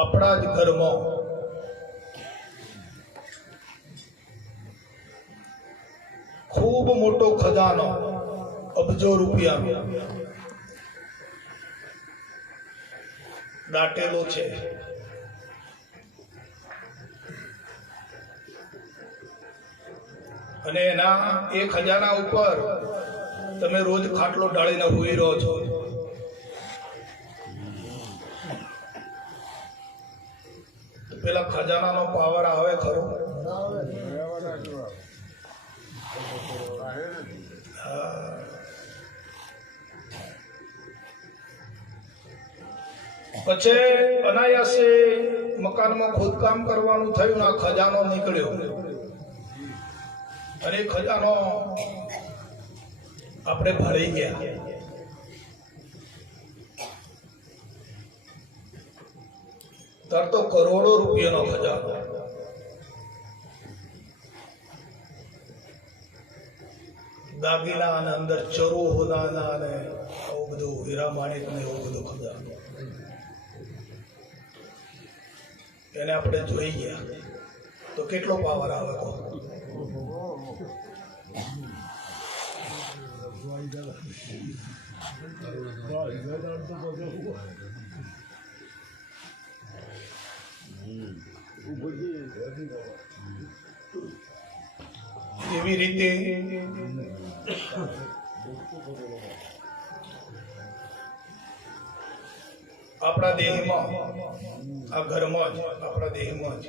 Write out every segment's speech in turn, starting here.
આપણા જ ઘરમાં ખૂબ મોટો ખજાનો અબજો રૂપિયા દાટેલો છે. અને એના એ ખજાના ઉપર તમે રોજ ખાટલો ઢાળીને સૂઈ રહો છો. પેલા ખજાનાનો પાવર આવે ખરો? પછી અનાયાસે મકાનમાં ખોદકામ કરવાનું થયું ને આ ખજાનો નીકળ્યો અને એ ખજાનો આપણે ભરી ગયા. તાર તો કરોડો રૂપિયાનો ખજાનો. દાગીના અને અંદર ચરો હોદાના અને આવું બધું હીરા માણિક ને એવું બધું ખજાનો. એને આપણે જોઈ ગયા તો કેટલો પાવર આવે કહો? એવી રીતે આપણા દેહમાં, આ ઘરમાં જ, આપણા દેહમાં જ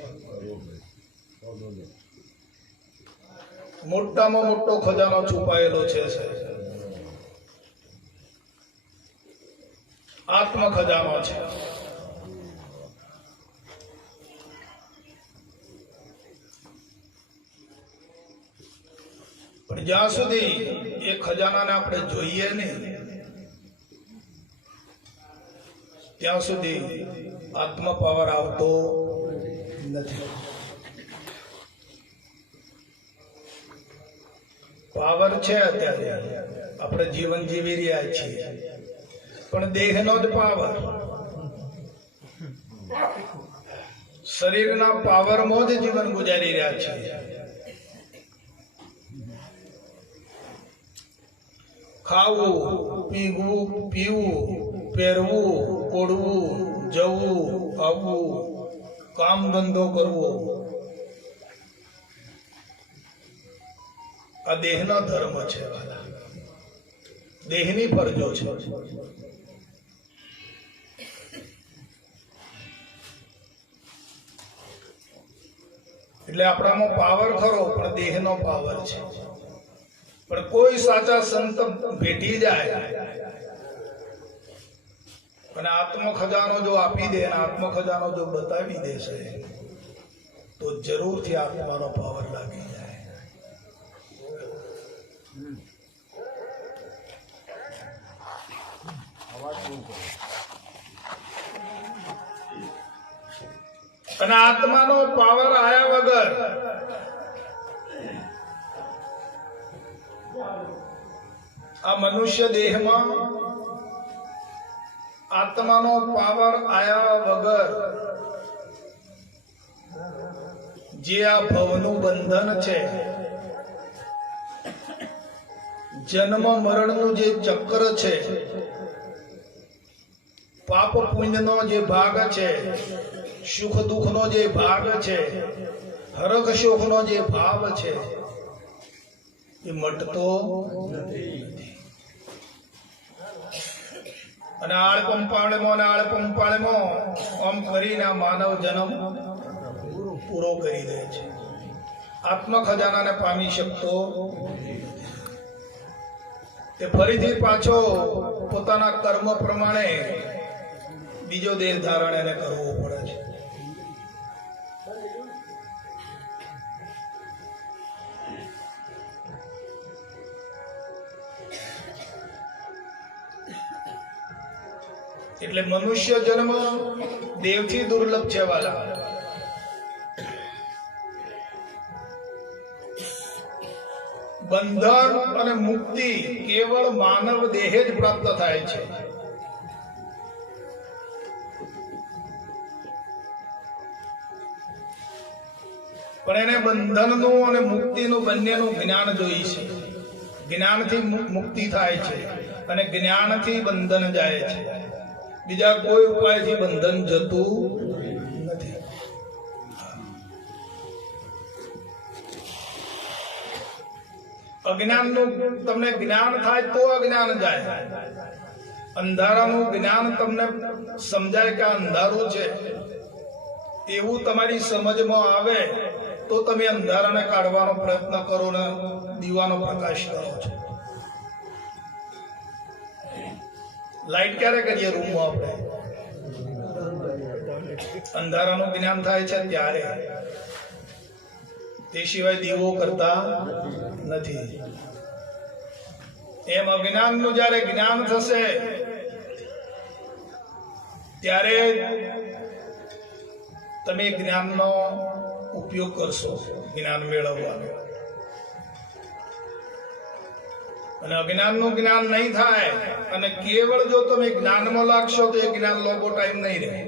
મોટામાં મોટો ખજાનો છુપાયેલો છે. આત્મ ખજાનો છે. પણ જ્યાં સુધી એ ખજાનાને આપણે જોઈએ નહીં ત્યાં સુધી આત્મ પાવર આવતો નથી. પાવર છે અત્યારે, આપણે જીવન જીવી રહ્યા છીએ, પણ દેહનો જ પાવર, શરીરના પાવરમાં જ જીવન ગુજારી રહ્યા છીએ. ખાવું, પીવું, પહેરવું, ઓઢવું, જવું, આવવું, કામ ધંધો કરવો, આ દેહનો ધર્મ છે, દેહની ફરજો છે. એટલે આપણામાં પાવર ખરો, પણ દેહનો પાવર છે. પણ કોઈ સાચા સંત ભેટી જાય અને આત્મ ખજાનો જો આપી દે, આત્મ ખજાનો જો બતાવી દેશે તો જરૂરથી આત્માનો પાવર લાગી જાય. અને આત્માનો પાવર આયા વગર આ મનુષ્ય દેહમાં આત્માનો પાવર આયા વગર જે આ ભવનું બંધન છે, જન્મ મરણનું જે ચક્ર છે, પાપ પુણ્યનો જે ભાગ છે, સુખ દુઃખનો જે ભાગ છે, હરખ શોખનો જે ભાવ છે, એ મટતો નથી. અને આળપંપાળમાં આમ કરીને આ માનવ જન્મ પૂરો કરી દે છે. આત્મ ખજાનાને પામી શકતો તે ફરીથી પાછો પોતાના કર્મ પ્રમાણે બીજો દેહ ધારણ એને કરવો પડે છે. એટલે મનુષ્ય જન્મ દેવથી દુર્લભ છે વાલા. બંધન અને મુક્તિ કેવળ માનવ દેહ જ પ્રાપ્ત થાય છે. પણ એને બંધનનું અને મુક્તિનું બંનેનું જ્ઞાન જોઈએ છે. જ્ઞાનથી મુક્તિ થાય છે અને જ્ઞાનથી બંધન જાય છે. બીજા કોઈ ઉપાયથી બંધન જતું નથી. અજ્ઞાનનું તમને જ્ઞાન થાય તો અજ્ઞાન જાય. અંધારાનું જ્ઞાન તમને સમજાય કે આ અંધારું છે એવું તમારી સમજમાં આવે તો તમે અંધારાને કાઢવાનો પ્રયત્ન કરો ને દીવાનો પ્રકાશ કરો છો. લાઈટ ક્યારે કરીએ રૂમમાં? આપણે અંધારાનું જ્ઞાન થાય છે ત્યારે, તે સિવાય દીવો કરતા નથી. એમ અજ્ઞાનનું જ્યારે જ્ઞાન થશે ત્યારે તમે જ્ઞાનનો ઉપયોગ કરશો જ્ઞાન મેળવવાનો. અને અજ્ઞાનનું જ્ઞાન નહીં થાય અને કેવળ જો તમે જ્ઞાનમાં લાગશો તો એ જ્ઞાન લાંબો ટાઈમ નહીં રહે.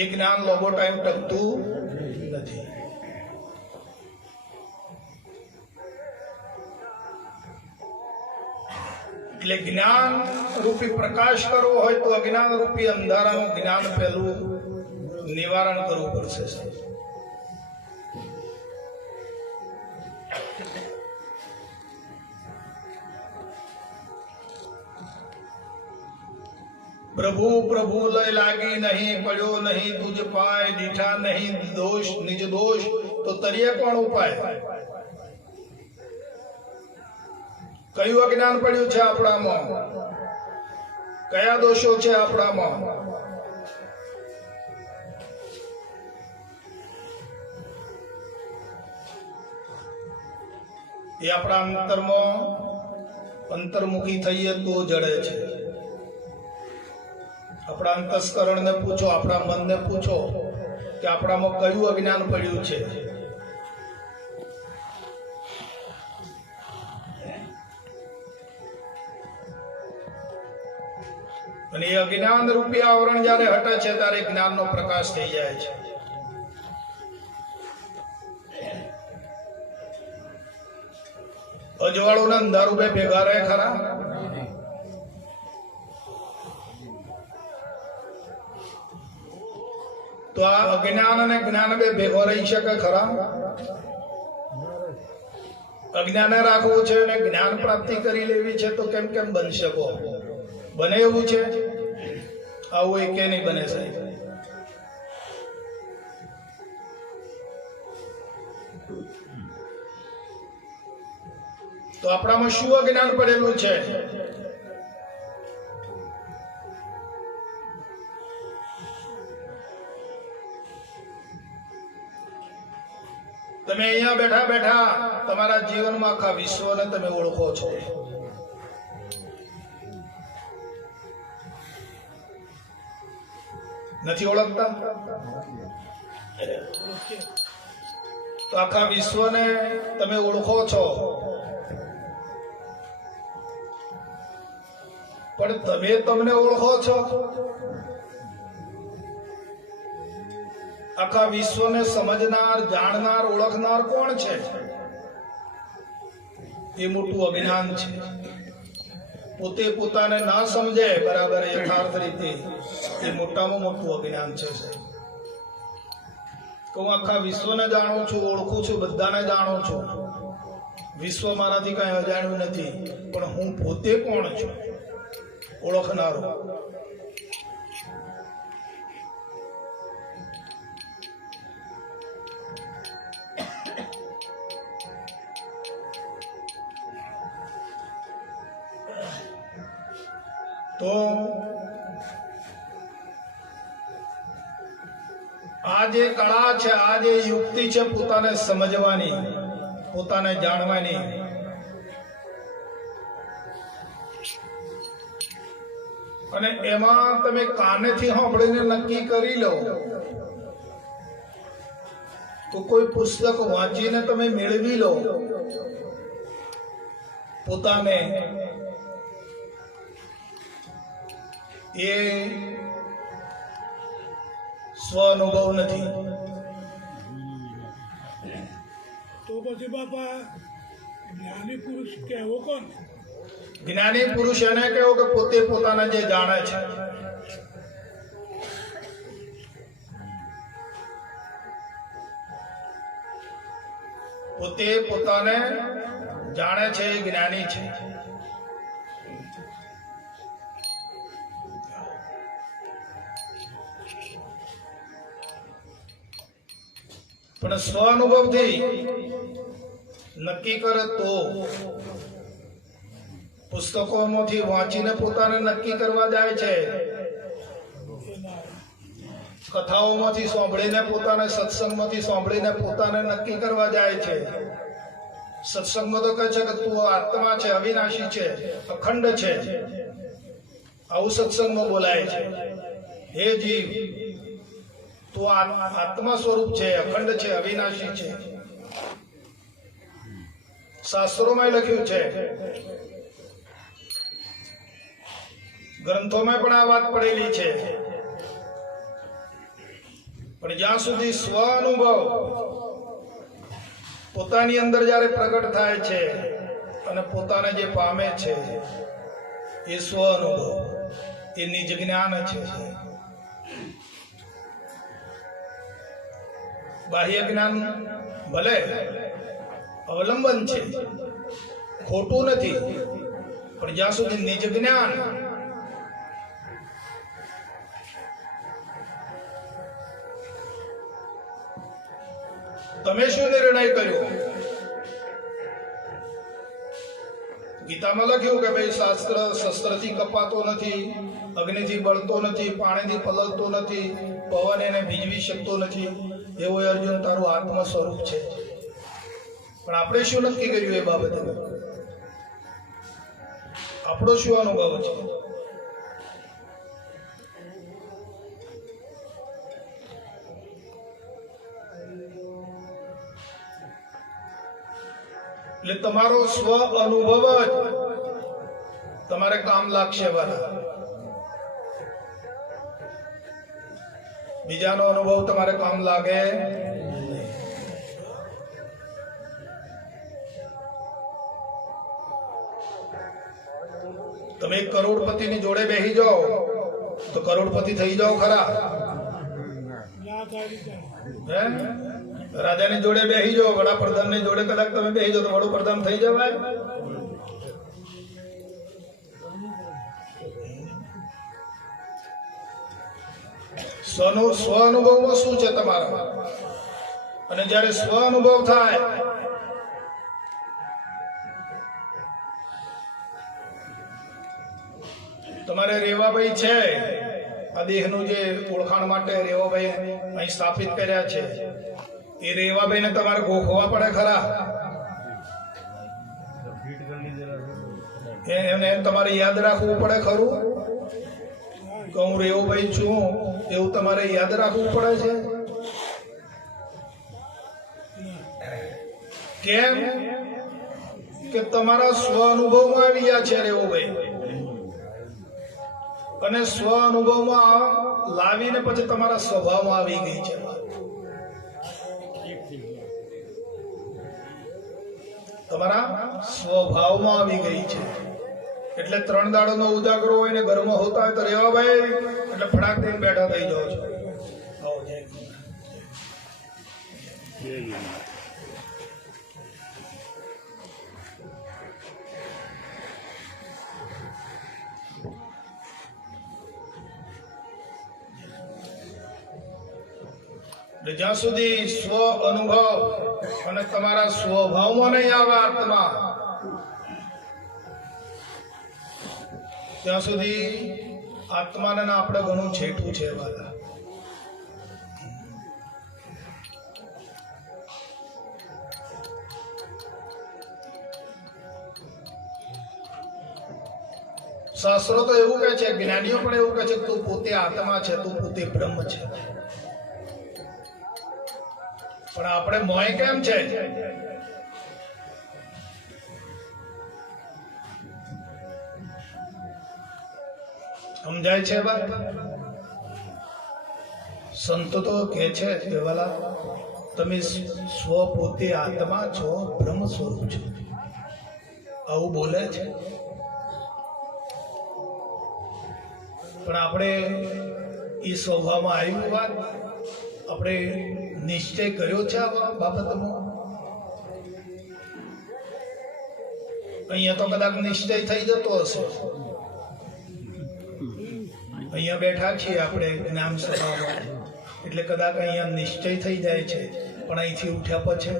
એ જ્ઞાન લાંબો ટાઈમ ટકતું નથી. એટલે જ્ઞાન રૂપી પ્રકાશ કરવો હોય તો અજ્ઞાન રૂપી અંધારાનું જ્ઞાન પહેલું નિવારણ કરવું પડશે. પ્રભુ પ્રભુ લય લાગી નહીં, પડ્યો નહીં તુજ પાય, દીઠા નહીં દોષ નિજ દોષ, તો તરીએ કોણ ઉપાય? કયું અજ્ઞાન પડ્યું છે આપણામાં? કયા દોષો છે આપણામાં? એ આપણા અંતરમાં અંતર્મુખી થઈએ તો જડે છે. આપણા અંતસ્કરણને પૂછો, આપણા મનને પૂછો કે આપણામાં કયું અજ્ઞાન પડ્યું છે. અને એ અજ્ઞાન રૂપી આવરણ જયારે હટે છે ત્યારે જ્ઞાનનો પ્રકાશ થઈ જાય છે. અજવાળું ને અંધારું બે ભેગા રહે ખરા? તો આ અજ્ઞાન અને જ્ઞાન બે ભેગો રહી શકે ખરા? અજ્ઞાન રાખવું છે અને જ્ઞાન પ્રાપ્તિ કરી લેવી છે તો કેમ કેમ બની શકો? બને એવું છે? આવું એ કે નહીં બને સાહેબ. તો આપણામાં શું અજ્ઞાન પડેલું છે? તમે અહીંયા બેઠા બેઠા તમારા જીવનમાં આખા વિશ્વને તમે ઓળખો છો. નથી ઓળખતા? તો આખા વિશ્વને તમે ઓળખો છો, પણ તમે તમને ઓળખો છો? આખા વિશ્વને સમજનાર, જાણનાર, ઓળખનાર કોણ છે? એ મોટું અજ્ઞાન છે. પોતે પોતાને ના સમજે બરાબર યથાર્થ રીતે, એ મોટામાં મોટું અજ્ઞાન છે. હું આખા વિશ્વને જાણું છું, ઓળખું છું, બધાને જાણું છું. વિશ્વ મારાથી કઈ અજાણ્યું નથી, પણ હું પોતે કોણ છું? ઓળખનારો. તો આ જે કળા છે, આ જે યુક્તિ છે પોતાને સમજવાની, પોતાને જાણવાની, અને એમાં તમે કાનેથી સાંભળીને નક્કી કરી લો તો કોઈ પુસ્તક વાંચીને તમે મેળવી લો પોતાને, એ સ્વ અનુભવ નથી. તો પછી બાપા જ્ઞાની પુરુષ કહેવો કોણ? જ્ઞાની પુરુષ એને કહેવો કે પોતે પોતાને જે જાણે છે. પોતે પોતાને જાણે છે એ જ્ઞાની છે. પણ સ્વ અનુભવથી નક્કી કરે તો પુસ્તકોમાંથી વાંચીને પોતાને નક્કી કરવા જાય છે, કથાઓમાંથી સાંભળીને પોતાને, સત્સંગમાંથી સાંભળીને પોતાને નક્કી કરવા જાય છે. સત્સંગમાં તો કહે છે કે તું આત્મા છે, અવિનાશી છે, અખંડ છે. આવું સત્સંગમાં બોલાય છે. હે જીવ, તું આત્મા સ્વરૂપ છે, અખંડ છે, અવિનાશી છે. શાસ્ત્રોમાં લખ્યું છે, ગ્રંથોમાં પણ આ વાત પડેલી છે. પણ જ્યાં સુધી સ્વ અનુભવ પોતાની અંદર જ્યારે પ્રગટ થાય છે અને પોતાને જે પામે છે એ સ્વ અનુભવ, એ નિજ જ્ઞાન છે. બાહ્ય જ્ઞાન ભલે અવલંબન છે, ખોટું નથી, પણ જ્યાં સુધી નિજ જ્ઞાન તમે શું નિર્ણય કર્યો? ગીતામાં લખ્યું કે ભાઈ શાસ્ત્ર શસ્ત્રથી કપાતો નથી, અગ્નિથી બળતો નથી, પાણીથી પલળતો નથી, પવન એને ભીજવી શકતો નથી. એવો અર્જુન તારું આત્મ સ્વરૂપ છે. પણ આપણે શું નક્કી કર્યું એ બાબતે? આપણો શું અનુભવ છે? એટલે તમારો સ્વ અનુભવ જ તમારે કામ લાગશે. વાલા, બીજાનો અનુભવ તમારે કામ લાગે. તમે એક કરોડપતિની જોડે બેસી જાઓ તો કરોડપતિ થઈ જાઓ ખરા? હે? રાજાની જોડે બેસી જાઓ, વડાપ્રધાનની જોડે કદાચ તમે બેસી જાઓ તો વડાપ્રધાન થઈ જવાય? સ્વ અનુભવમાં શું છે તમારા? અને જ્યારે સ્વ અનુભવ થાય તમારે રેવાભાઈ છે, આ દેહનું જે ઓળખાણ માટે રેવાભાઈ અહીં સ્થાપિત કર્યા છે, એ રેવાભાઈને તમારે ગોખવા પડે ખરા? એને તમારે યાદ રાખવું પડે ખરું કે હું રેવાભાઈ છું? એવું તમારે યાદ રાખવું પડે છે. કેમ કે તમારા સ્વ અનુભવમાં આવી ગયા છે રેવાભાઈ, અને સ્વ અનુભવમાં લાવીને પછી તમારા સ્વભાવમાં આવી ગઈ છે. તમારા સ્વભાવમાં આવી ગઈ છે. એટલે 3 દાડોનો ઉજાગરો હોય ને ઘરમાં હોતા હોય તો રેવા ભાઈ એટલે ફડાક દઈને બેઠા થઈ જાઓ છો. જ્યાં સુધી સ્વ અનુભવ અને તમારા સ્વભાવમાં નહીં આવે આત્મા, ત્યાં સુધી આત્માને આપણે ઘણું છેટું છે. વાલા, શાસ્ત્રો તો એવું કહે છે, જ્ઞાનીઓ પણ એવું કહે છે, તું પોતે આત્મા છે, તું પોતે બ્રહ્મ છે. પણ આપણે મોય કેમ છે? સમજાય છે વાત? સંતો તો કે છે કે વાલા તમે સ્વ પોતે આત્મા છો, બ્રહ્મ સ્વરૂપ છો, આવું બોલે છે. પણ આપણે એ સ્વભાવમાં આવ્યું વાત, આપણે નિશ્ચય કર્યો છે આ બાબતમાં. અહીંયા તો કદાચ નિશ્ચય થઈ જતો હશે. અહીંયા બેઠા છીએ આપણે જ્ઞાન સભામાં, એટલે કદાચ અહીંયા નિશ્ચય થઈ જાય છે. પણ અહીંથી ઉઠ્યા પછી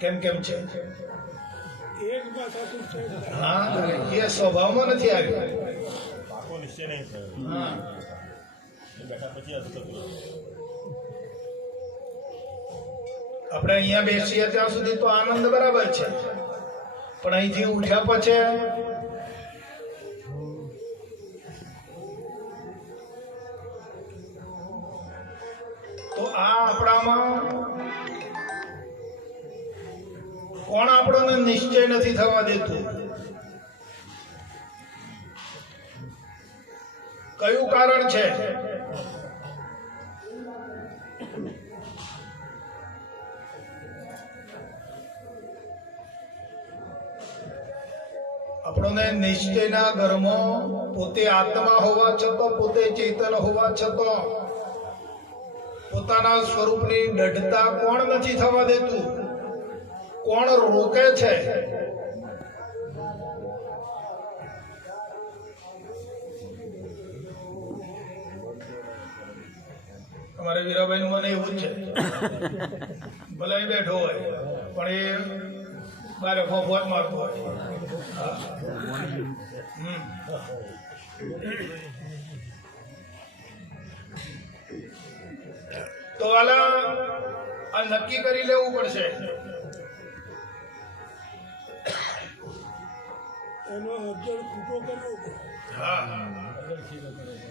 કેમ કેમ છે? એક માથાકૂટ છે. હા, એ સ્વભાવમાં નથી આવ્યું. હા, આપણે અહીંયા બેસીએ ત્યાં સુધી તો આનંદ બરાબર છે, પણ અહીંથી ઉઠ્યા પછી તો આ આપણામાં કોણ આપણને નિશ્ચય નથી થવા દેતું? કયું કારણ છે? આપણને નિશ્ચયના ઘરમાં પોતે આત્મા હોવા છતાં, પોતે ચેતન હોવા છતાં પોતાના સ્વરૂપની દઢતા કોણ નથી થવા દેતું? કોણ રોકે છે? અમારે વીરાભાઈ નું મને એવું જ છે, ભલે બેઠો હોય પણ એ બારે ફોફોટ મારતો હોય. તો વાલા આ નક્કી કરી લેવું પડશે. એનો અજ્જડ ખૂટો કરવો પડે. હા,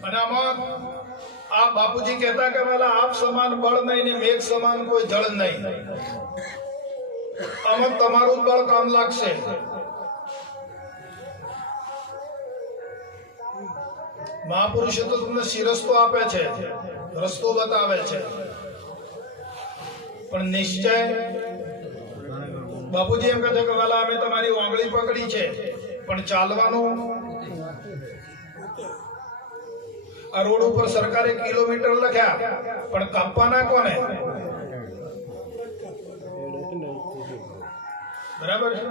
અને આમાં આ બાપુજી કહેતા કે વાલા આપ સમાન બળ નહીં ને મેઘ સમાન કોઈ જળ નહીં. આમાં તમારું બળ કામ લાગશે. મહાપુરુષો તો તમને શિરસ્તો આપે છે, રસ્તો બતાવે છે, પણ નિશ્ચય બાપુજી એમ કહે છે કે વાલા અમે તમારી આંગળી પકડી છે, પણ ચાલવાનું આ રોડ ઉપર સરકારે કિલોમીટર લખ્યા, પણ કાપવાના કોને? બરાબર છે.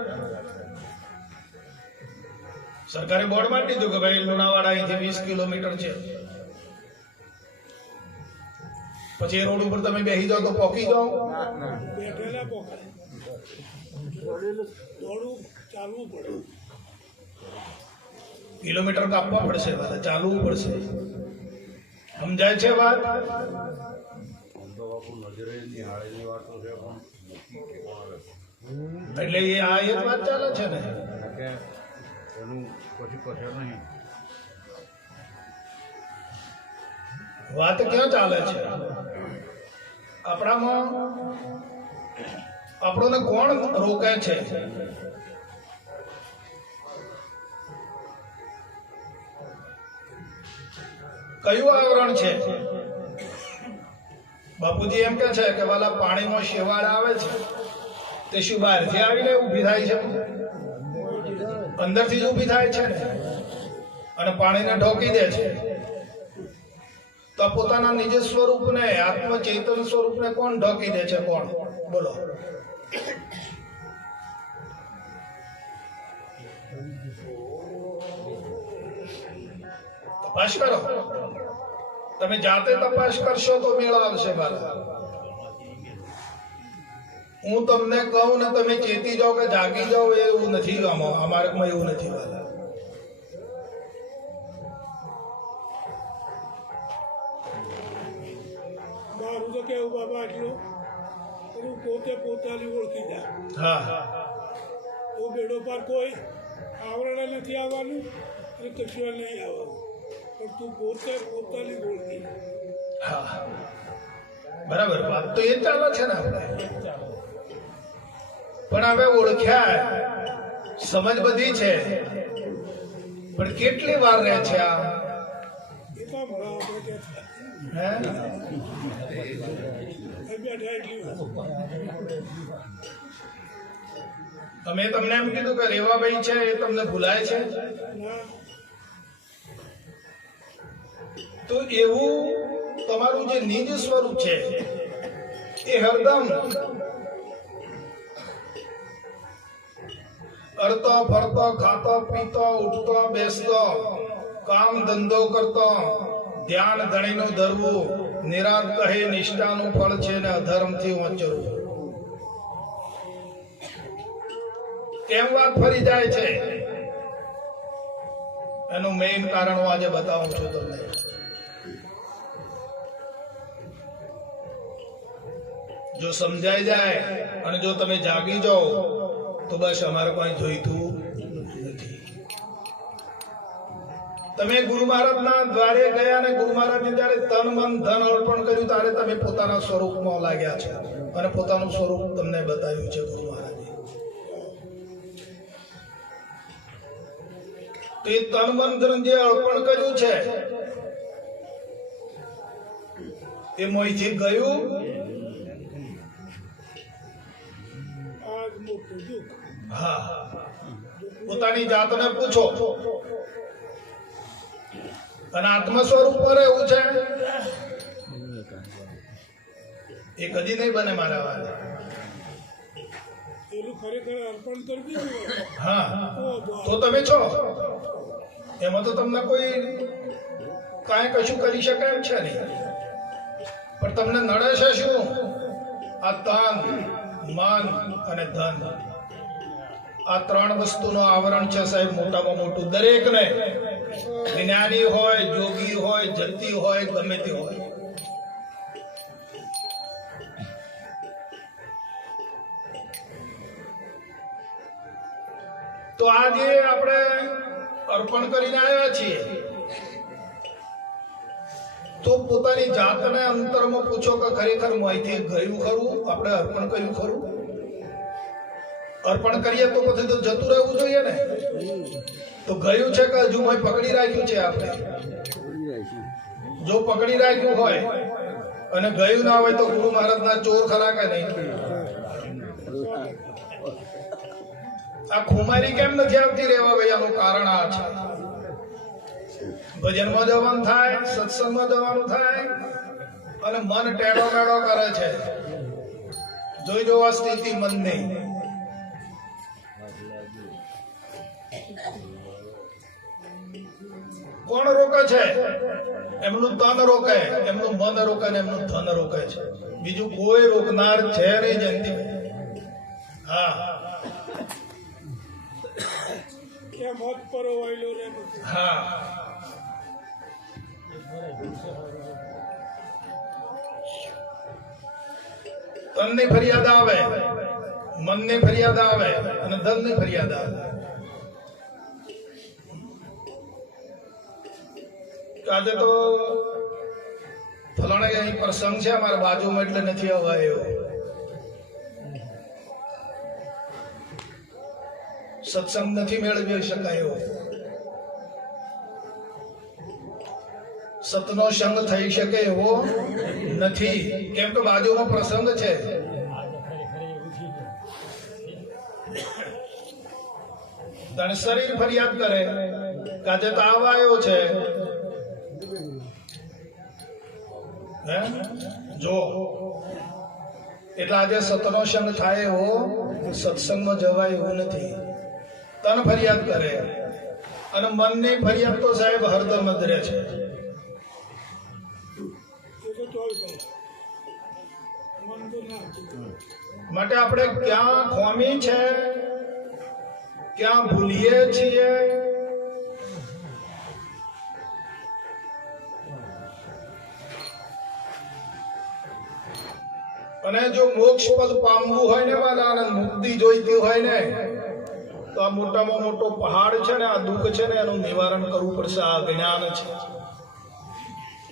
સરકારે બોર્ડ મારી દીધું કે ભાઈ લુણાવાડા અહીંથી 20 કિલોમીટર છે. પછી એ રોડ ઉપર તમે બેસી જાઓ તો પોકી જાઓ? બેઠેલા પોકાય. દોડવું ચાલવું પડે. કિલોમીટર કાપવા પડશે, ચાલવું પડશે. સમજાય છે વાત? એટલે એ આ એક વાત ચાલે છે ને. વાત ક્યાં ચાલે છે? આપણામાં આપણને કોણ રોકે છે? કયું આવરણ છે? બાપુજી એમ કે છે કે વાલા પાણીમાં શેવાળ આવે છે તે શું બહારથી આવીને ઊભી થાય છે? અંદરથી જ ઊભી થાય છે ને, અને પાણીને ઢોકી દે છે. તો પોતાના નિજ સ્વરૂપને, આત્મ ચેતન સ્વરૂપને કોણ ઢોકી દે છે? કોણ? બોલો. તપાસ કરો. તમે જાતે તપાસ કરશો તો મેળ આવશે. બાલા હું તમને કહું ને તમે ચેતી જાઓ કે જાગી જાઓ એવું નથી. આ માર્ગમાં એવું નથી. બાલા મારું તો કેવું બાબા એટલું હું પોતે પોતાની ઓળખી જાય. હા, તો બેડો પર કોઈ આવરણ નથી આવવાનું અને કશું નહીં આવવાનું, પણ તું પોતે પોતાની ઓળખી જાય. હા, બરાબર. વાત તો એ ચાલે છે ને આપણે. પણ હવે ઓળખ્યા, સમજ બધી છે, પણ કેટલી વાર રહે છે આ એ તો હમણાં આપણે કહેતા. હે અહીં બેઠા એટલી વાર. તમે તમને એમ કીધું કે રેવાભાઈ છે એ તમને ભૂલાય છે ના, તો એવું તમારું જે નિજ સ્વરૂપ છે એ હરદમ અડતો ફરતો ખાતો પીતો ઉઠતો બેસતો કામ ધંધો કરતો ધ્યાન ધણીનું ધરવું નિરાંત કહે નિષ્ઠાનું ફળ છે ને અધર્મથી વંચવું કેમ વાત ફરી જાય છે એનું મેઇન કારણ હું આજે બતાવું છું તમને. જો સમજાઈ જાય અને જો તમે જાગી જાઓ તો બસ અમારે કોઈ જોઈતું નથી. તમે ગુરુ મહારાજના દ્વારે ગયા અને ગુરુ મહારાજને જયારે તન મન ધન અર્પણ કર્યું ત્યારે તમે પોતાના સ્વરૂપમાં લાગ્યા છે અને પોતાનું સ્વરૂપ તમને બતાવ્યું છે ગુરુ મહારાજે. તો એ તન મન ધન જે અર્પણ કર્યું છે એ મોંથી ગયું. આજ મોટું દુઃખ. હા, પોતાની જાતને પૂછો. અને આત્મ સ્વરૂપ પર એવું છે એ કદી નહીં બને મારા વાલે. એનું ખરેખર અર્પણ કરી દીધું હોય. હા, તો તમે છો એમાં તો તમને કોઈ કાંઈ કશું કરી શકે એમ છે નહીં. પણ તમને નડે છે શું? આ તન મન અને ધન, આ ત્રણ વસ્તુનું આવરણ છે સાહેબ મોટામાં મોટું. દરેકને જ્ઞાની હોય, જોગી હોય, જતી હોય, ગમે તે હોય. તો આજે આપણે અર્પણ કરીને આવ્યા છીએ તો પોતાની જાતને અંતરમાં પૂછો કે ખરેખર માહિતી ગયું ખરું? આપણે અર્પણ કર્યું ખરું? અર્પણ કરીએ તો પછી તો જતું રહેવું જોઈએ ને. તો ગયું છે કે હજુ કોઈ પકડી રાખ્યું છે? આપણે જો પકડી રાખ્યું હોય અને ગયું ના હોય તો ગુરુ મહારાજના ચોર ખરા કે નહીં? આ ખુમારી કેમ નથી આવતી રહેવા ભાઈ? આનું કારણ આ છે. ભજનમાં જવાનું થાય, સત્સંગમાં જવાનું થાય અને મન ટેડો મેડો કરે છે. જોઈ જો આ સ્થિતિ મનની. કોણ રોકે છે? એમનું તન રોકે, એમનું મન રોકે ને એમનું ધન રોકે છે. બીજું કોઈ રોકનાર છે નહીં જયંતિભાઈ. હા, કે મત પરોવાયેલો રહે. હા, તનની ફરિયાદ આવે, મનની ફરિયાદ આવે અને ધનની ફરિયાદ આવે. આજે તો ફલાણે અહીં પ્રસંગ છે અમારા બાજુમાં એટલે નથી અવાયો. સત્સંગ નથી મેળવી શકાયો. સતનો સંગ થઈ શકે એવો નથી, કેમ કે બાજુમાં પ્રસંગ છે. તને શરીર ફરિયાદ કરે કે આજે તાવ આવ્યો છે. હે જો એટલે આજે સતનો સંગ થાય એવો સત્સંગમાં જવાય એવું નથી. તન ફરિયાદ કરે અને મનની ફરિયાદ તો સાહેબ હરદમ જ રહે છે. એ તો ચોલ કરે. મન તો ના. માટે આપણે ક્યાં ખોમી છે, ક્યાં ભૂલીએ છીએ, અને જો મોક્ષ પદ પામવું હોય ને વાલા અને મુક્તિ જોઈતી હોય ને તો આ મોટામાં મોટો પહાડ છે ને, આ દુઃખ છે ને, એનું નિવારણ કરવું પડશે. આ જ્ઞાન છે,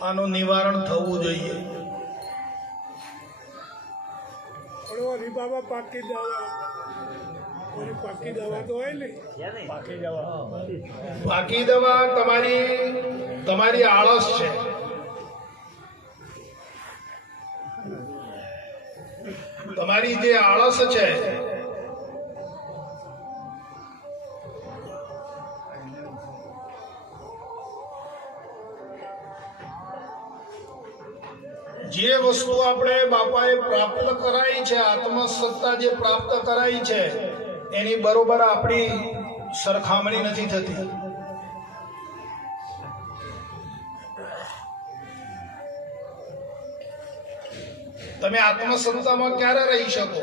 આનું નિવારણ થવું જોઈએ. હળવાથી બાબા પાકી દાદા એની પાકી દવા તો હોય ને. બાકી દવા તમારી આળસ છે. તમારી જે આળસ છે જે વસ્તુ આપણે બાપાએ પ્રાપ્ત કરાઈ છે, આત્મસત્તા જે પ્રાપ્ત કરાઈ છે એની બરોબર આપણી સરખામણી નથી થતી. તમે આત્મસત્તામાં ક્યારે રહી શકો?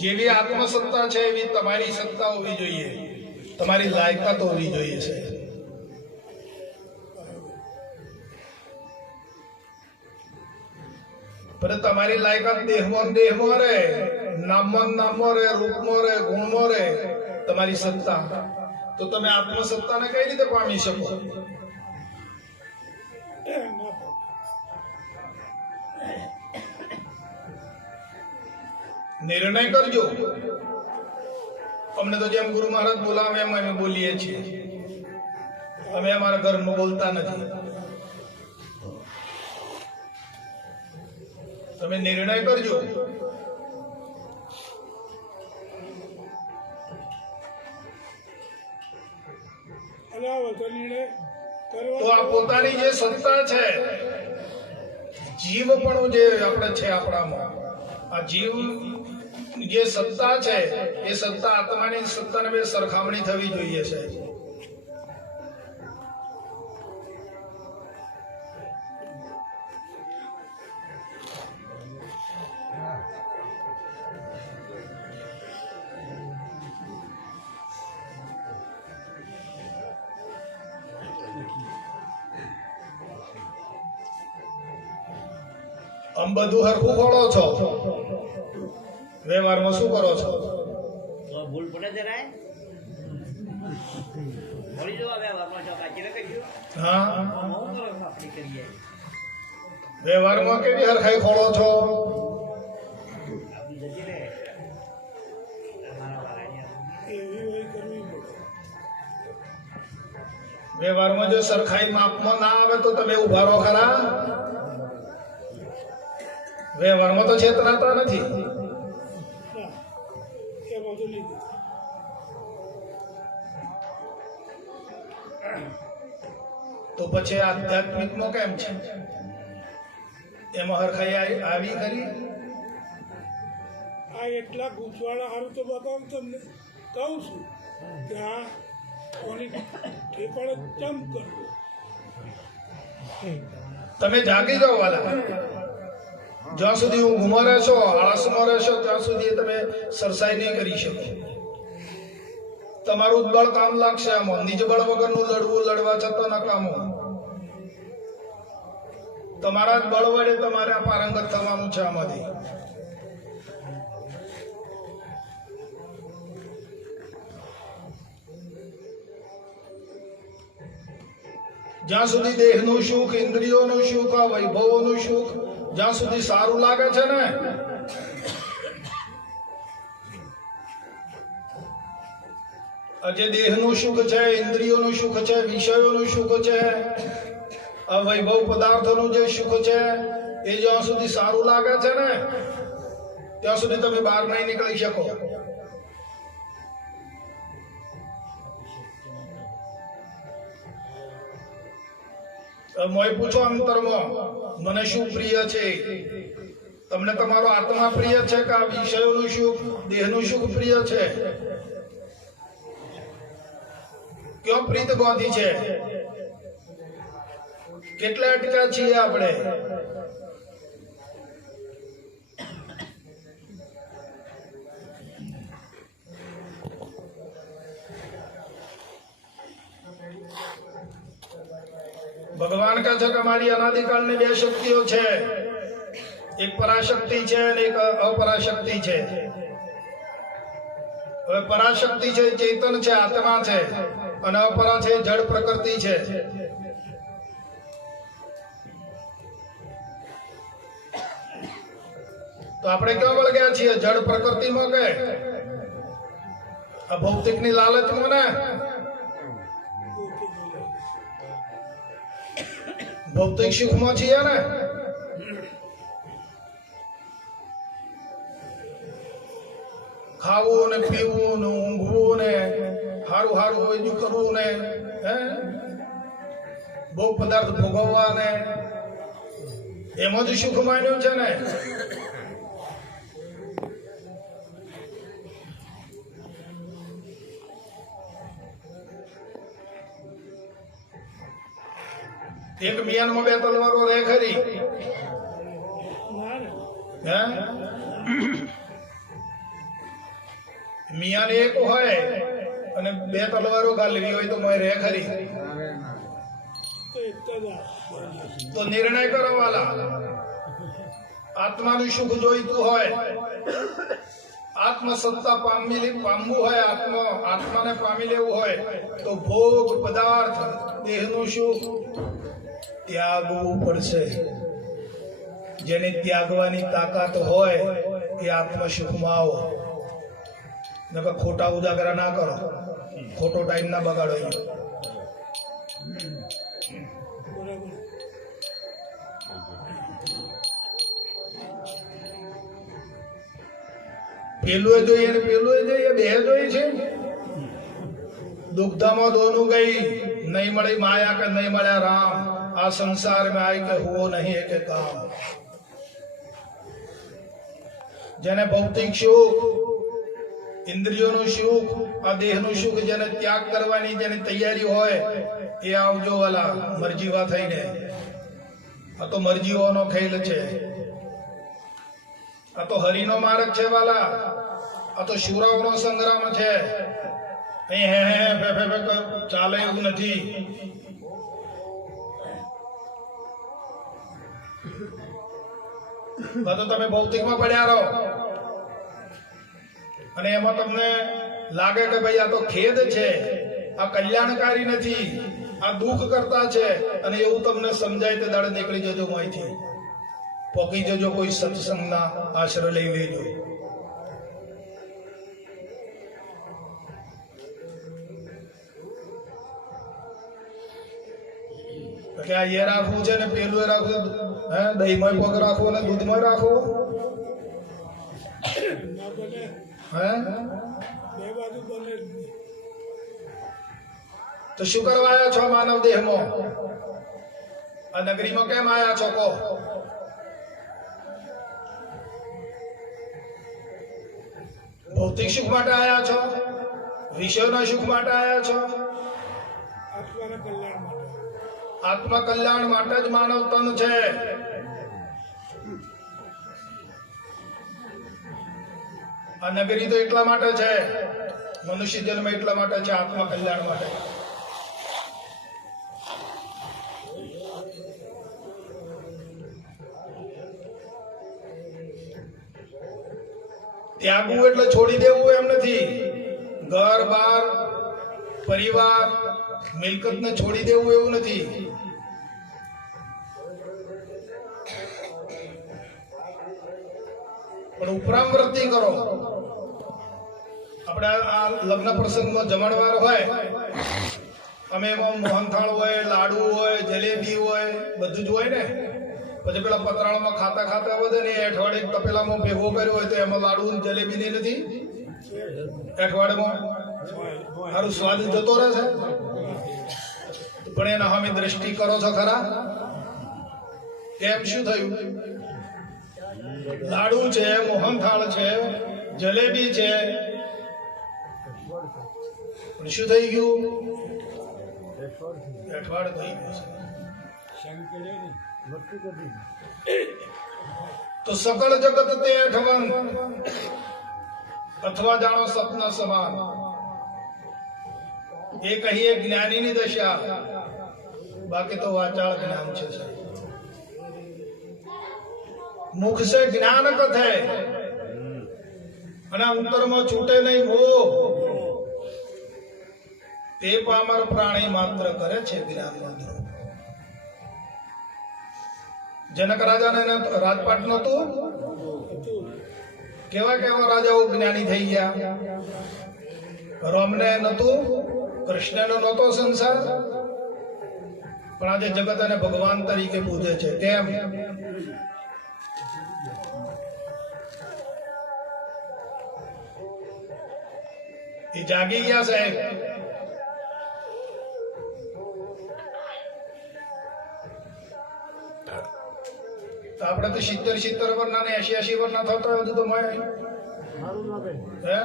જેવી આત્મસત્તા છે એવી તમારી સત્તા હોવી જોઈએ, તમારી લાયકાત હોવી જોઈએ છે. પણ તમારી લાયકાત દેહમાં રહે, નામમાં રહે, રૂપમાં રહે, ગુણમાં રહે તમારી સત્તા, તો તમે આત્મસત્તાને કઈ રીતે પામી શકો? નિર્ણય કરજો. અમને તો જેમ ગુરુ મહારાજ બોલાવે એમ અમે બોલીએ છીએ. અમે અમારા ઘરનું બોલતા નથી. તમે નિર્ણય કરજો. તો આ પોતાની જે સત્તા છે, જીવપણું જે આપણે છે આપણામાં, આ જીવ જે સત્તા છે એ સત્તા આત્માની સત્તાને બે સરખામણી થવી જોઈએ છે. આમ બધું હરખું ખોળો છો, વ્યવહારમાં શું કરો છો? ભૂલ પડે જરાય મળી જવા વ્યવહારમાં છો કાચી લખી હા, હું કરો આપણી કરીએ વ્યવહારમાં કેવી હરખાઈ ખોળો છો? આપણી જતી રહે અમારા વાળાની એવી હોય કરવી પડે. વ્યવહારમાં જો સરખાઈ માપમાં ના આવે તો તમે ઉભા રહો ખરા? વ્યવહારમાં તો છેતરાતા નથી. ના, એ બધું નહીં થતું. તો પછી આધ્યાત્મિકમાં કેમ છે? એમાં હરખાઈ આવી ખરી? આ એટલા ગૂંચવાડા સારું તો બતાવું તમને કહું છું કે આ કોની ઠેકાણે ચમ કરવું. તમે જાગી જાઓ વાલા. જ્યાં સુધી ઊંઘમાં રહેશો, આળસમાં રહેશો, ત્યાં સુધી તમે સરસાઈ નહીં કરી શકો. તમારું જ બળ કામ લાગશે. આમાં નિજ બળ વગરનું લડવા છતાં નકામું. તમારા જ બળ વડે તમારે આ પારંગત થવાનું છે. આમાંથી જ્યાં સુધી દેહનું સુખ, ઇન્દ્રિયોનું સુખ, આ વૈભવોનું સુખ જ્યાં સુધી સારું લાગે છે ને, જે દેહનું સુખ છે, ઇન્દ્રિયોનું સુખ છે, વિષયોનું સુખ છે, આ વૈભવ પદાર્થોનું જે સુખ છે એ જ્યાં સુધી સારું લાગે છે ને ત્યાં સુધી તમે બહાર નહીં નીકળી શકો. મોય પૂછો અંતરમાં મને શું પ્રિય છે? તમને તમારો આત્મા પ્રિય છે કે આ વિષયોનું સુખ, દેહનું સુખ પ્રિય છે? ક્યાં પ્રીત બાંધી છે? કેટલા અટક્યા છીએ આપણે? ભગવાન કહે છે કે મારી અનાદિકાળની બે શક્તિઓ છે, એક પરાશક્તિ છે અને એક અપરાશક્તિ છે. હવે પરાશક્તિ છે ચેતન છે, આત્મા છે, અને અપરા છે જડ પ્રકૃતિ છે. તો આપણે ક્યાં વળગ્યા છીએ? જડ પ્રકૃતિમાં કે આ ભૌતિકની લાલચમાં ને? ભૌતિક સુખમાં છીએ ને? ખાવું ને પીવું ને ઊંઘવું ને હારું હારું હોય જો કરવું ને હે ભોગ પદાર્થ ભોગવવા ને એમાં જ સુખ માન્યું છે ને? એક મિયાનમાં 2 તલવારો રહે ખરી હે? મિયાને એક હોય અને 2 તલવારો ગાલવી હોય તો મોય રહે ખરી? તો નિર્ણય કરો વાલા. આત્માનું સુખ જોઈતું હોય, આત્મસત્તા પામવું હોય, આત્માને પામી લેવું હોય તો ભોગ પદાર્થ દેહનું સુખ ત્યાગવું પડશે. જેને ત્યાગવાની તાકાત હોય એ આત્મ સુખમાં આવો. નકર ખોટા ઉજાગરા ના કરો, ખોટો ટાઈમ ના બગાડો. પેલું જોઈએ ને પેલું જોઈએ, બે જોઈએ છે. દુગ્ધામાં દોનું ગઈ, નહીં મળી માયા કે નહીં મળ્યા રામ. આ સંસાર में आई के हुओ नहीं एक काम. જેને ભૌતિક સુખ, ઇન્દ્રિયોનું સુખ, આ દેહનું સુખ જેને ત્યાગ કરવાની જેને તૈયારી હોય એ આવજો વાલા મરજીવા થઈને. આ તો મરજીઓનો ખેલ છે, આ તો હરિનો માર્ગ છે વાલા. આ તો શુરાઓનો સંગ્રામ છે. અહીં હે હે ફે ફે ફે ચાલે એવું નથી. તો તમે ભૌતિકમાં પડ્યા રહો અને એમાં તમને લાગે કે ભાઈ આ તો ખેદ છે, આ કલ્યાણકારી નથી, આ દુઃખ કરતા છે, અને એવું તમને સમજાય તે દાડે નીકળી જજો અહીંથી. પોકી જજો કોઈ સત્સંગના આશરો લઈ લેજો. કે આ એ રાખવું છે ને પેલું એ રાખવું, હે દહીંમાં પગ રાખવો ને દૂધમાં રાખવો, હે તો શું કરવા આવ્યા છો માનવ દેહમાં? આ નગરીમાં કેમ આવ્યા છો કહો? ભૌતિક સુખ માટે આવ્યા છો? વિષયના સુખ માટે આવ્યા છો? આત્મા કલ્યાણ માટે જ માનવ તન છે. આ નગરી તો એટલા માટે છે, મનુષ્ય જન્મ એટલા માટે છે, આત્મા કલ્યાણ માટે. ત્યાગવું એટલે છોડી દેવું એમ નથી. ઘર બાર પરિવાર મિલકત ને છોડી દેવું એવું નથી. પણ ઉપરામ વૃત્તિ કરો. આપણે આ લગ્ન પ્રસંગમાં જમણવાર હોય, અમે એમાં મોહનથાળ હોય, લાડુ હોય, જલેબી હોય, બધું જ હોય ને. પછી પેલા પતરાળમાં ખાતા ખાતા વધે ને અઠવાડિયે તપેલામાં ભેગો કર્યો હોય તો એમાં લાડુ જલેબી ની નથી અઠવાડિયામાં સારું સ્વાદ જતો રહે છે. પણ એના સામે દ્રષ્ટિ કરો છો ખરા? કેમ શું થયું? લાડુ છે, મોહનથાળ છે, જલેબી છે, શું થઈ ગયું? અઠવાડ થઈ ગયું છે. તો સકળ જગત તે અઠવન અથવા જાણો સપન સમાન. એ કહીએ જ્ઞાનીની દશા, બાકી તો વાચાળ જ્ઞાન છે. મુખ से જ્ઞાન કથે અને અંતરમાં છૂટે નહીં મોહ. તે પામર પ્રાણી માત્ર કરે છે જ્ઞાન મંત્ર. જનક રાજાને રાજપાટ નહોતું, કેવા કેવા રાજાઓ જ્ઞાની થઈ ગયા. રામને નતું, કૃષ્ણનો નતો સંસાર, પણ આજે જગત અને ભગવાન તરીકે પૂજે છે. કેમ? એ જાગી ગયા સાહેબ. તો આપણે તો 70 વર્ષના ને 80 વર્ષના થતા હોય તો મળે હે?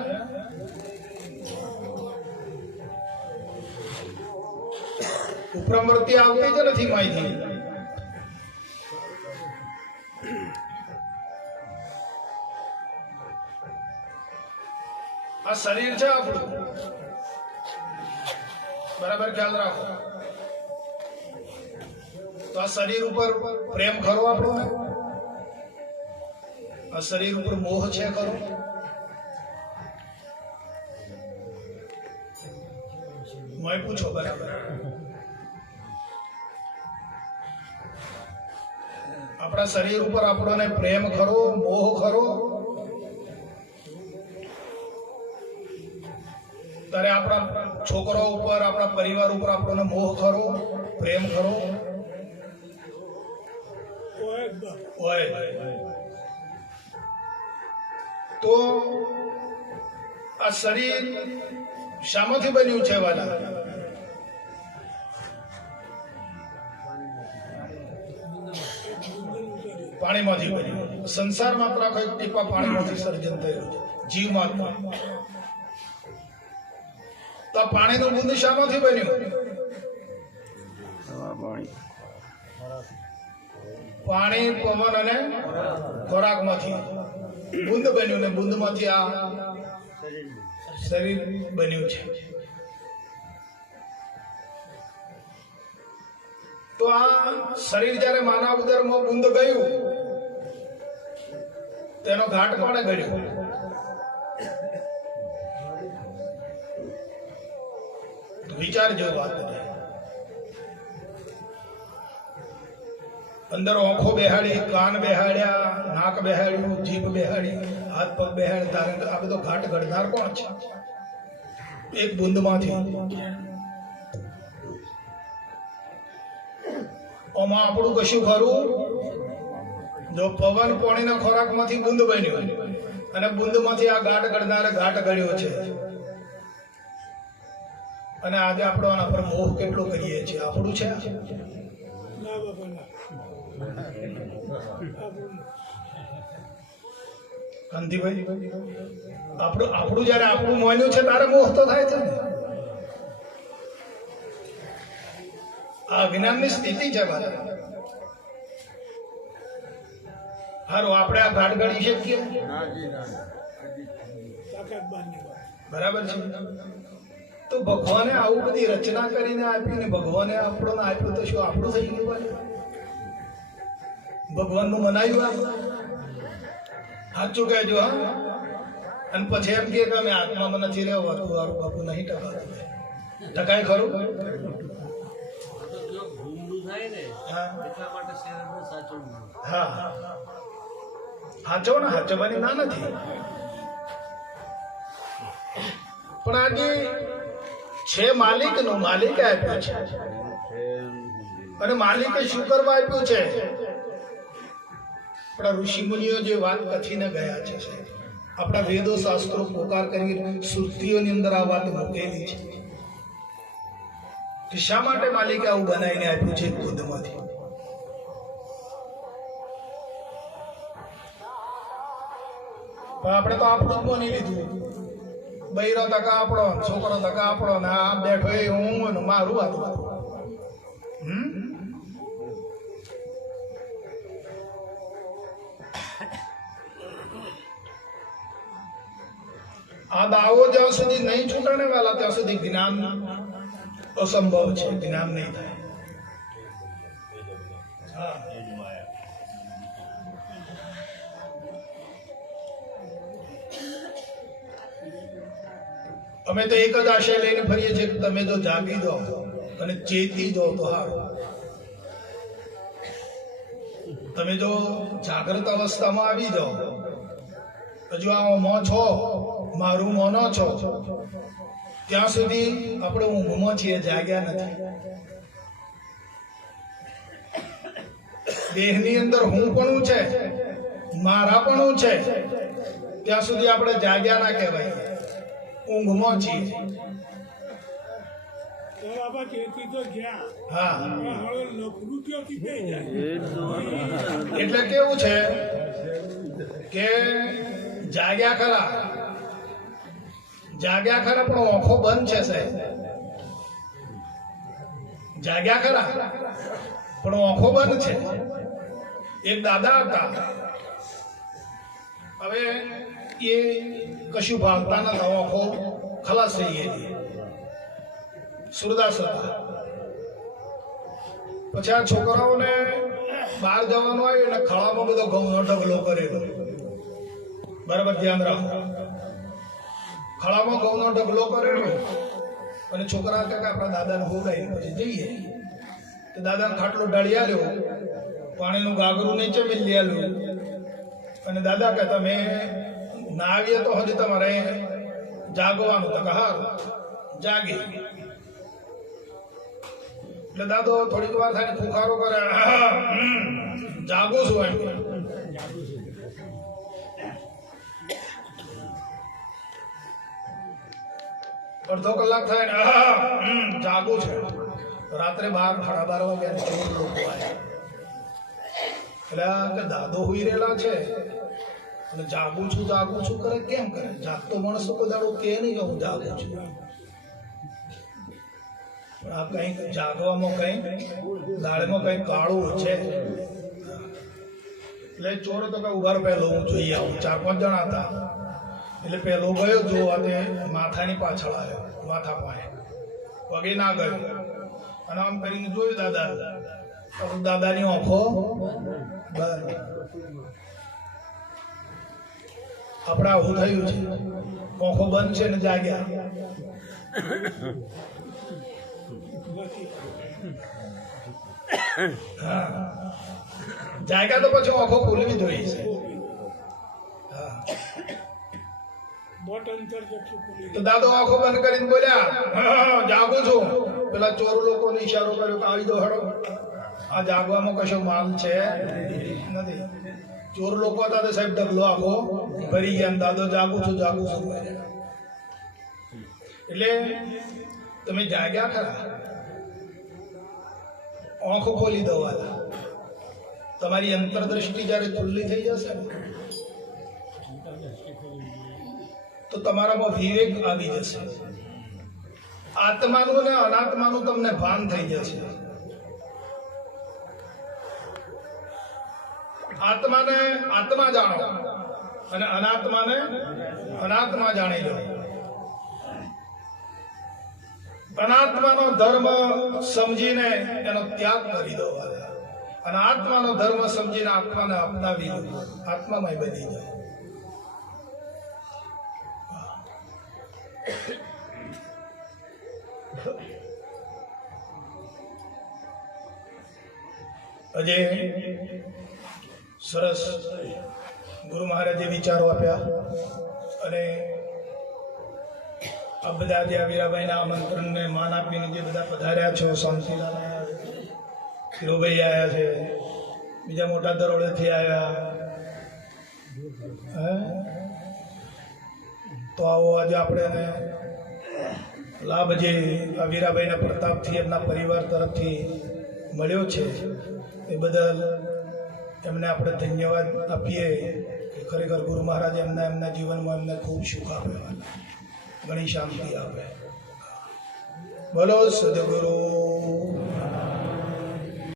ઉપરામૃત્તિ આવતી જ નથી માહિતી. આ શરીર છે આપણું, બરાબર ખ્યાલ રાખો. તો આ શરીર ઉપર પ્રેમ ખરો આપણો? આ શરીર ઉપર મોહ છે ખરો? મેં પૂછો બરાબર. આપણા શરીર ઉપર આપણને પ્રેમ ખરો, મોહ ખરો? ત્યારે આપણા છોકરા ઉપર, આપણા પરિવાર ઉપર આપણને મોહ ખરો, પ્રેમ ખરો? હોય. તો આ શરીર શામાંથી બન્યું છે વાલા? પાણીમાંથી બન્યું. સંસાર માત્ર કઈક ટીપા પાણીમાંથી સર્જન થયેલું છે, જીવ માત્ર. તો પાણીનું બુંદ શામાંથી બન્યું? પાણી, પવન અને ખોરાકમાંથી બુંદ બન્યું ને બુંદમાંથી આ શરીર બન્યું છે. તો આ શરીર જ્યારે માનવ ઉદરમાં બુંદ ગયું, તેનો ઘાટ કોણે ગળ્યો? વિચારજો વાત. અંદર આંખો બેહાડી, કાન બેહાડ્યા, નાક બેહાડ્યું, જીભ બેહાડી, હાથ પગ બેહાડી, ધારણ. આ બધો ઘાટ ઘડનાર કોણ છે? એક બુંદમાંથી. આમાં આપણું કશું ખરું? જો પવન પાણીના ખોરાકમાંથી બુંદ બન્યું અને બુંદમાંથી આ ઘાટ ઘડનારે ઘાટ ઘડ્યો છે. અને આજે આપણો આના પર મોહ કેટલો કરીએ છીએ? આપણું છે? કાંતિભાઈ, આપણું જયારે આપણું માન્યું છે તારે મોહ તો થાય છે ને. આ અજ્ઞાનની સ્થિતિ છે ભાઈ. હારું, આપણે આ ઘાટ ગળી શકીએ? બરાબર છે. તો ભગવાને આવું બધી રચના કરીને આપી ને ભગવાને આપણને આપ્યું તો શું આપણું થઈ ગયું ભાઈ? ભગવાનનું મનાયું? સાચું કહેજો. હા. અને પછી એમ કે અમે આત્મામાં નથી રહેવાતું, મારું બાપુ નહીં ટકાતું. ટકાય ખરું? હા, સાચો ને સાચવવાની ના નથી. પણ આજે છે માલિકનું, માલિકે આપ્યું છે. અને માલિકે શું કરવા આપ્યું છે? આપણા ઋષિ મુનિઓ જે વાત કથીને ગયા છે, આપણા વેદો શાસ્ત્રો પોકાર કરી શ્રુતિઓની અંદર આ વાત મૂકેલી છે કે શા માટે માલિકે આવું બનાવીને આપ્યું છે ખુદમાંથી. પણ આપણે તો આપણું જ માની લીધું. બૈરો તકા આપણો, છોકરો તકા આપણો, ને આ બેઠો એ હું મારું હતું. આ દાવો જ્યાં સુધી નહીં છૂટાને વાલા ત્યાં સુધી જ્ઞાન અસંભવ છે. જ્ઞાન નહીં થાય. હા, અમે તો એક જ આશય લઈને ફરીએ છીએ કે તમે જો જાગી દો અને ચેતી દો તો સારું. તમે જો જાગ્રત અવસ્થામાં આવી જાઓ હજુ આ મોં છો, મારું મોનો છો, ત્યાં સુધી આપણે ઊંઘમાં છીએ, જાગ્યા નથી. દેહની અંદર હું પણ છે, મારા પણ છે, ત્યાં સુધી આપણે જાગ્યા ના કહેવાય, ઊંઘમાં છીએ. તો બાબા તેથી તો ગયા હા, પણ હવે નોકરી ક્યાંથી થઈ જાય? એટલે કેવું છે કે જાગ્યા ખરા, જાગ્યા ખરા પણ આંખો બંધ છે સાહેબ. જાગ્યા ખરા પણ આંખો બંધ છે. એક દાદા હતા, હવે એ કશું ભાગતા નતા, આંખો ખલાસ થઈ ગઈ, સુરદાસ હતા. પછી આ છોકરાઓને બહાર જવાનું આવ્યું એટલે ખળામાં બધો ઘઉંનો ઢગલો કરેલો. બરાબર ધ્યાન રાખો, ખળામાં ઘઉંનો ઢગલો કરેલો. અને છોકરા કે આપણા દાદાને ભોગાઈ પછી જઈએ. તો દાદાને ખાટલો ડાળી આલ્યો, પાણીનું ગાગરું નીચે મિલી આલ્યું. અને દાદા કે તમે ના આવીએ તો હજી તમારે જાગવાનું. તો કે હા જાગી. એટલે દાદો થોડીક વાર થાય ખુખારો કરે, જાગું છું એમ. અડધો કલાક થાય ને જાગું છું. રાત્રે 12-12 વાગ્યા ચોર લોકો આવ્યા. એટલે કે દાદો હુઈ રહેલા છે અને જાગું છું કરે. કેમ કરે? જાગતો માણસો કોઈ દાડો કે નહીં કે હું જાગું છું. પણ આ કંઈક જાગવામાં કંઈક દાળમાં કંઈક કાળું છે. એટલે ચોર તો કઈ ઉઘાર પહેલો હું જોઈ આવું. 4-5 જણા હતા. એટલે પહેલો ગયો જોવા, તે માથાની પાછળ આવ્યો, માથા પાસે પગે ના ગયો. અને આમ કરીને જોયું દાદા, દાદાની આંખો બંધ. આપણે આવું થયું છે, આંખો બંધ છે ને જાગ્યા. જાગ્યા તો પછી આંખો ખોલવી જોઈએ છે. હા, તો દાદો આંખો બંધ કરીને બોલ્યા, જાગું છું. પેલા ચોર લોકોને ઈશારો કર્યો કે આવી દો હડો, આ જાગવામાં કશો માલ છે નથી. ચોર લોકો હતા તો સાહેબ ઢગલો આખો ભરી ગયા. દાદો જાગું છું. એટલે તમે જાગ્યા ખરા, આંખો ખોલી દો. તમારી અંતરદ્રષ્ટિ જયારે ખુલ્લી થઈ જશે તો તમારામાં વિવેક આવી જશે. આત્માનું ને અનાત્માનું તમને ભાન થઈ જશે. આત્માને આત્મા જાણો અને અનાત્માને અનાત્મા જાણી લો. અનાત્માનો ધર્મ સમજીને એનો ત્યાગ કરી દો અને આત્માનો ધર્મ સમજીને આત્માને અપનાવી દો. આત્મામાં બની જાય. અજય સરસ ગુરુ મહારાજે વિચારો આપ્યા. અને આ બધા જે વીરાભાઈના આમંત્રણને માન આપીને જે બધા પધાર્યા છો, શાંતિલાલ આવ્યા, હીરોભાઈ આવ્યા છે, બીજા મોટા દરોડેથી આવ્યા. તો આવો આજે આપણે એને લાભ જે આ વીરાભાઈના પ્રતાપથી એમના પરિવાર તરફથી મળ્યો છે એ બદલ એમને આપણે ધન્યવાદ આપીએ કે ખરેખર ગુરુ મહારાજ એમના જીવનમાં એમને ખૂબ સુખ આપે, ઘણી શાંતિ આપે. બોલો સદગુરુ